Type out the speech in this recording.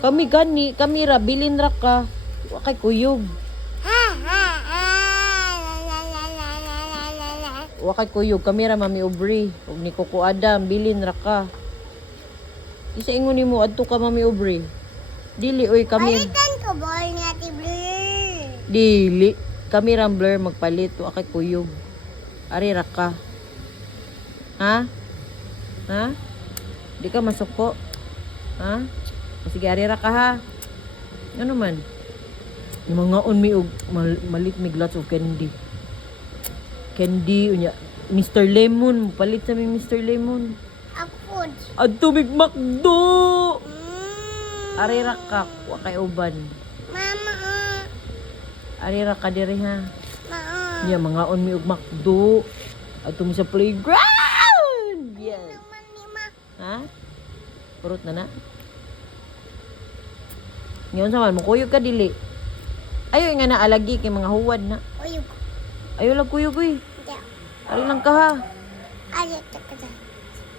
Kami gani, kami ra bilin ra ka. Wa kay kuyog. Wa kay kuyog, kami ra Mami Aubrey. Ug ni Coco Adam bilin ra ka. Isa ingon nimo adto ka Mami Aubrey. Dili oy kami. Palitan ko ball ni Ate Blur. Dili. Kami ra Blur magpalit wa kay kuyog. Ari ra ka. Ha? Ha? Di ka masuko? Ha? O sige, ari ra ka ha. Ano man? Yung mga on mi og malit mig lots of candy. Candy unya Mr. Lemon, palit sa mi Mr. Lemon. Ako. Adto mig McDo. Mm. Ari ra ka wa kay uban. Mama. Ari ra ka diri ha. Mama. Nya mga on mi og McDo. Adto mi sa playground. Yes. Naman ni Ma. Ha? Purot na na. Ngayon sa man, mukuyog ka dili. Ayaw nga na alagi kay mga huwad na. Uyog. Ayaw lang kuyog uy. Hindi. Ari lang ka ha. Alit ka dyan.